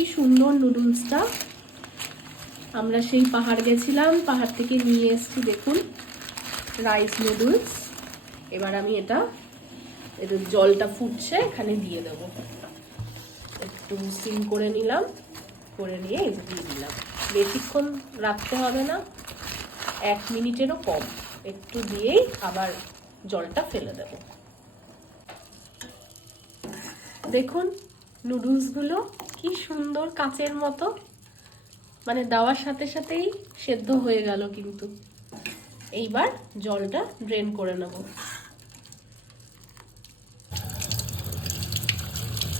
কি সুন্দর নুডলসটা। আমরা সেই পাহাড় গেছিলাম, পাহাড় থেকে নিয়ে এসেছি দেখুন রাইস নুডলস এবার আমি এটা এটা জলটা ফুটছে, এখানে দিয়ে দেবো। একটু সিম করে নিলাম, করে নিয়ে দিয়ে দিলাম। বেশিক্ষণ রাখতে হবে না, এক মিনিটেরও কম। একটু দিয়েই আবার জলটা ফেলে দেব। দেখুন, নুডলসগুলো কি সুন্দর কাচের মতো। মানে দেওয়ার সাথে সাথেই সেদ্ধ হয়ে গেল কিন্তু। এইবার জলটা ড্রেন করে নেব।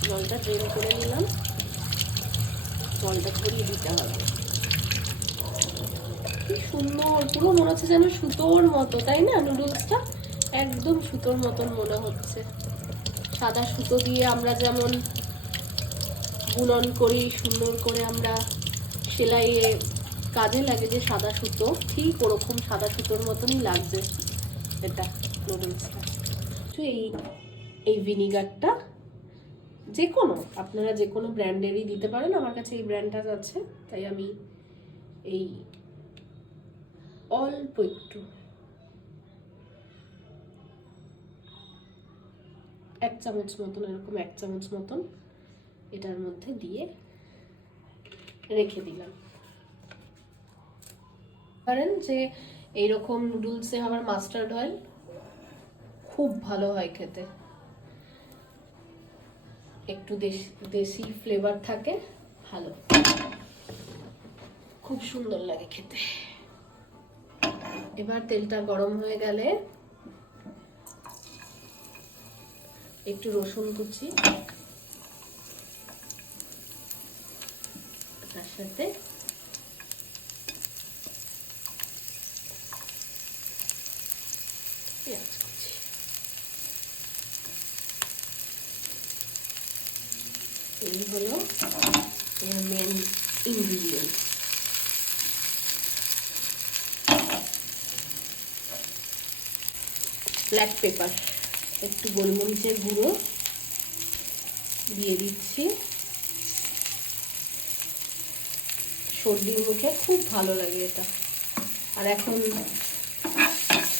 জলটা ড্রেন করে নিলাম। জলটা ছড়িয়ে দিতে হবে। কি সুন্দর, পুরো মনে হচ্ছে যেন সুতোর মতো, তাই না? নুডলসটা একদম সুতোর মতন মনে হচ্ছে। সাদা সুতো দিয়ে আমরা যেমন বুনন করি, সুন্দর করে আমরা সেলাইয়ে কাজে লাগে যে সাদা সুতো, ঠিক ওরকম সাদা সুতোর মতনই লাগবে এটা নুডলসটা তো এই এই ভিনিগারটা যে কোনো আপনারা যে কোনো ব্র্যান্ডেরই দিতে পারেন, আমার কাছে এই ব্র্যান্ডটা আছে, তাই আমি এই অল্প একটু এক চামচ মতন, এরকম এক চামচ মতন এটার মধ্যে দিয়ে রেখে দিলাম। পারেন যে এইরকম নুডলসে আবার মাস্টার্ড অয়েল, খুব ভালো হয় খেতে। একটু দেশি দেশি ফ্লেভার থাকে, ভালো। খুব সুন্দর লাগে খেতে। এবার তেলটা গরম হয়ে গেলে একটু রসুন কুচি সাথে পেঁয়াজ কুচি। এই হলো এর মেন ইনগ্রিডিয়েন্ট ব্ল্যাক পেপার একটু গোলমরিচের গুঁড়ো দিয়ে দিচ্ছি। সর্দির মুখে, খুব ভালো লাগে এটা। আর এখন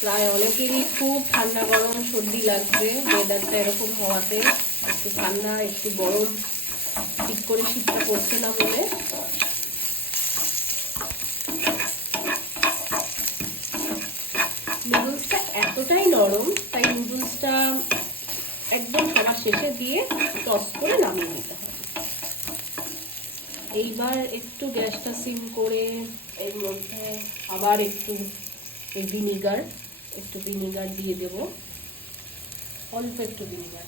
প্রায় অনেকেরই খুব ঠান্ডা গরম, সর্দি লাগছে ওয়েদারটা এরকম হওয়াতে একটু ঠান্ডা, একটু গরম, ঠিক করে শীতটা পড়ছে না বলে। নুডলসটা এতটাই নরম, তাই নুডলসটা একদম সবার শেষে দিয়ে টস করে নামিয়ে নিতে হবে এইবার একটু গ্যাসটা সিম করে এর মধ্যে আবার একটু ভিনিগার একটু ভিনিগার দিয়ে দেব। অল্প একটু ভিনিগার।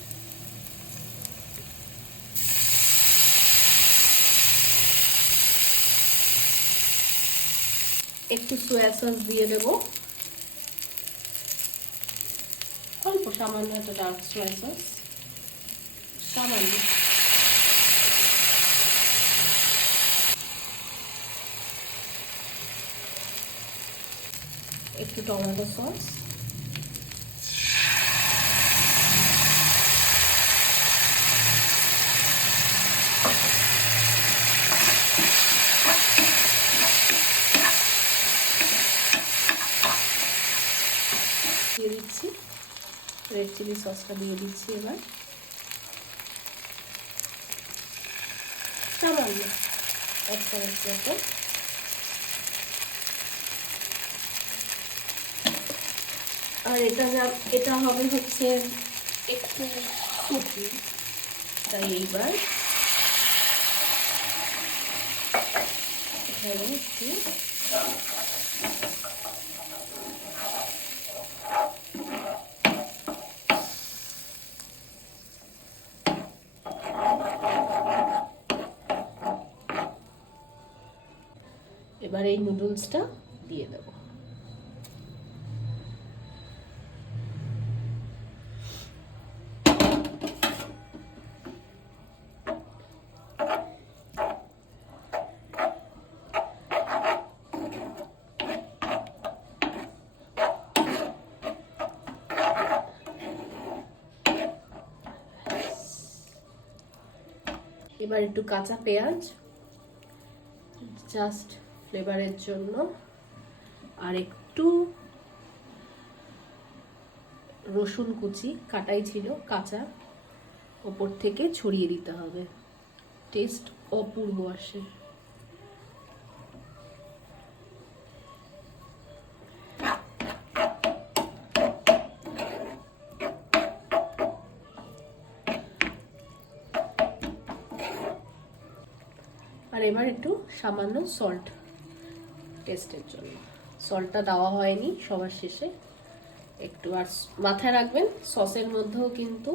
একটু সোয়া সস দিয়ে দেব। অল্প সামান্য একটা ডার্ক সোয়া সস সামান্য। একটু টমেটো সস দিয়ে দিচ্ছি। রেড চিলি সসটা দিয়ে দিচ্ছি এবার। সামান্য এক চামচ আর এটা এটা হবে হচ্ছে একটু শুকি তাই এইবার এবার এই নুডলসটা দিয়ে দেবো। এবার একটু কাঁচা পেঁয়াজ জাস্ট ফ্লেভারের জন্য। আর একটু রসুন কুচি, কাটাই ছিল, কাঁচা। ওপর থেকে ছড়িয়ে দিতে হবে। টেস্ট অপূর্ব আসে। আর এবার একটু সামান্য সল্ট টেস্টের জন্য। সল্টটা দেওয়া হয়নি সবার শেষে। একটু আর মাথায় রাখবেন সসের মধ্যেও কিন্তু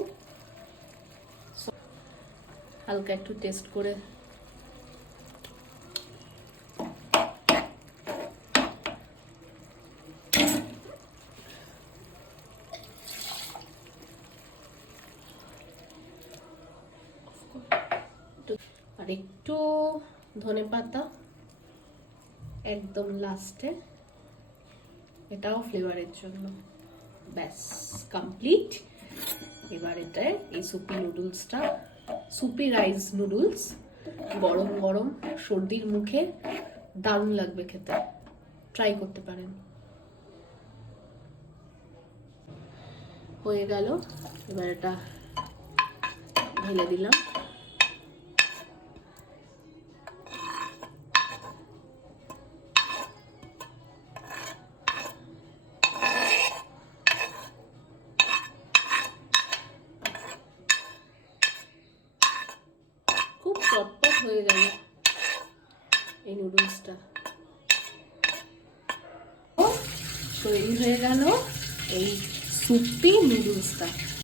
হালকা একটু টেস্ট করে আর একটু ধনে পাতা, একদম লাস্টে। এটাও ফ্লেভারের জন্য। ব্যাস, কমপ্লিট। এবার এটায় এই সুপি নুডলসটা। Soupy rice noodles. গরম গরম, সর্দির মুখে, দারুণ লাগবে খেতে। ট্রাই করতে পারেন। হয়ে গেল। এবার এটা ঢেলে দিলাম খুব চটপট হয়ে গেল এই নুডলসটা তৈরি হয়ে গেল এই সুপি নুডলসটা